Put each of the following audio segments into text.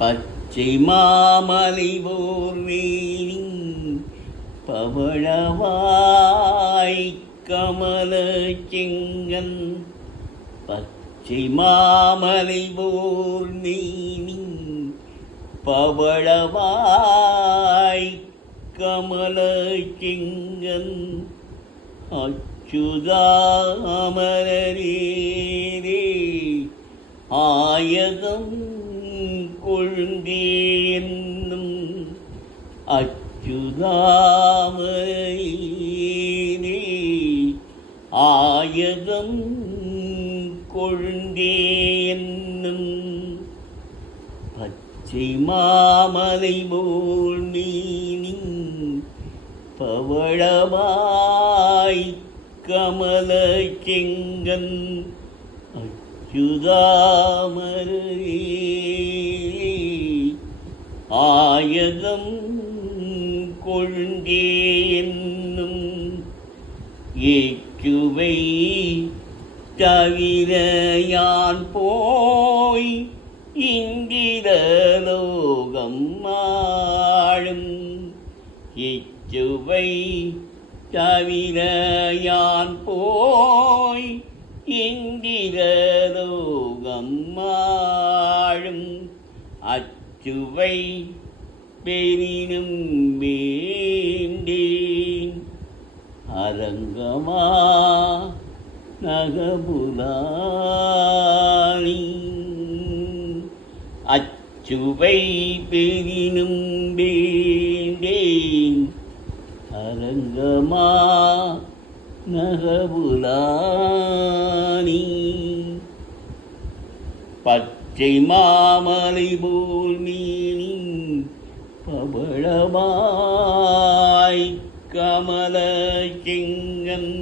பச்சை மாமலை போர் வேணி பவழவாய் கமல செங்கன். பச்சை மாமலை போர் மேனி பவழவாய் கமல செங்கன். அச்சுதாமரரே ஆயகம் கொள்கே என்னும். அச்சுதாமரரே ஆயகம் கொள்கே என்னும். பச்சை மாமலை போல் மேனி பவழவாய் கமல செங்கன். அச்சுதாமரரே ஆயகம் கொள்கே என்னும். ஏச்சுவை தவிர யான் போய் இங்கிரலோகம் ஆளும். ஏச்சுவை தவிர யான் போய் இங்கிரலோகம் ஆளும். அச்சுவை பெரினும் வேண்டேன் அரங்கமா நகபுலானி. அச்சுவை பெரினும் வேண்டேன் அரங்கமா நகபுலானி. பச்சை மாமலை போல் மேனி பவழவாய் கமல செங்கன்.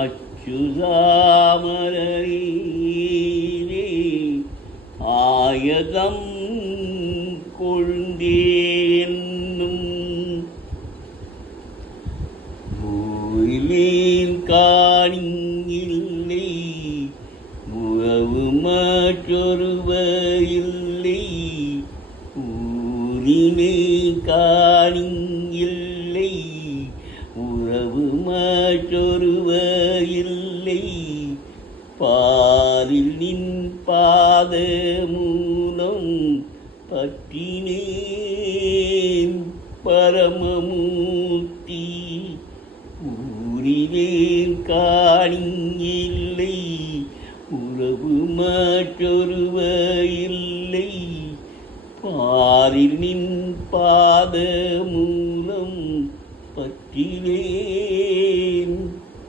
அச்சுதாமரரே ஆயகம் கொள்கே என்னும். ஊரிலேன் காணியில்லை உறவு மற்றொருவர் இல்லை. ஊரிலே காணியில்லை உறவு மற்றொருவர் இல்லை. பாரில் நின் பாத மூலம் பற்றினேன் பரமமூர்த்தி. ஊரிலேன் காணியில்லை உறவு மற்றொருவர் இல்லை. பாரில் நின் பாத மூலம் பற்றினேன்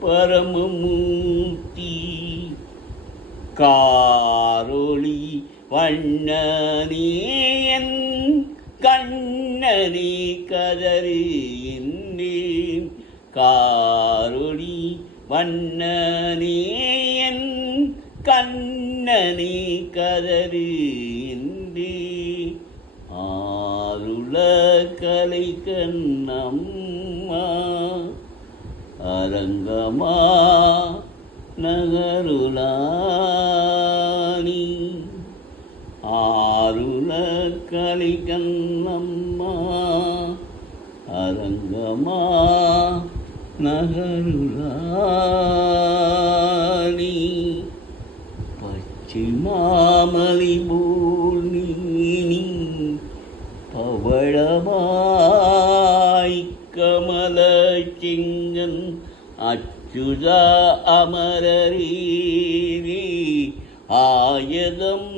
பரமமூர்த்தி. காரொளி வண்ணனே என் கண்ணனே கதறு என்றேன். காரொளி வண்ணனே என் கண்ணனே கதறு என்றேன். ஆருள கலை கண்ணம்மா அரங்கமா நகருளானி. ஆருள கலை கண்ணம்மா அரங்கமா நகருளானி. பச்சை மாமலை போல் மேனி பவழவாய் கமல செங்கன். அச்சுதா அமரரே ஆயகம்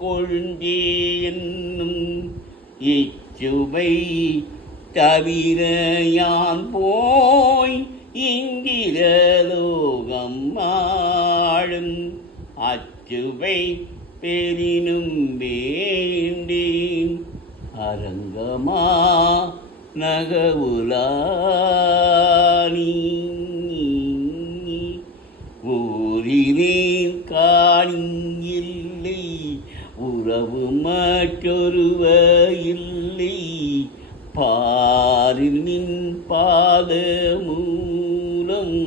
கொள்கே என்னும். இச்சுவை தவிர யான் போய் இங்கிரலோகம் ஆளும். அச்சுவை பெரினும் வேண்டேன் அரங்கமா நகவுலானி. ஊரிலேன் காணியில்லை உறவு மற்றொருவர் இல்லை. பாரில் நின் பாத மூலம்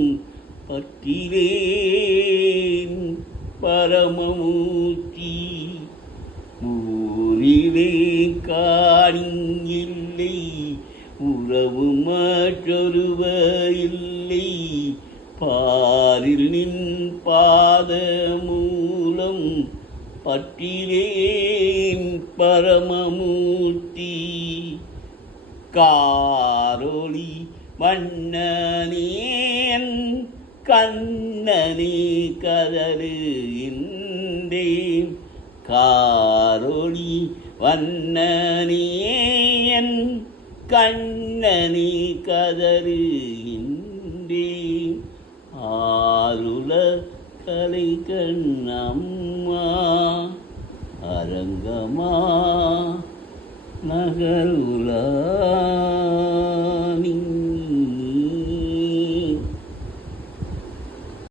பற்றினேன் பரமமூர்த்தி. பாரிலே காணியில்லை உறவு மற்றொருவ இல்லை பாரில் நின் பாத மூலம் பற்றிலேன் பரமமூர்த்தி காரொளி வண்ணனேன் கண்ணனே கதறுகின்றேன் காரொளி வண்ணனேன் கண்ணனே கதறுகின்றேன் ஆருல கலை கண்ணம்மா அரங்கமா நகருலா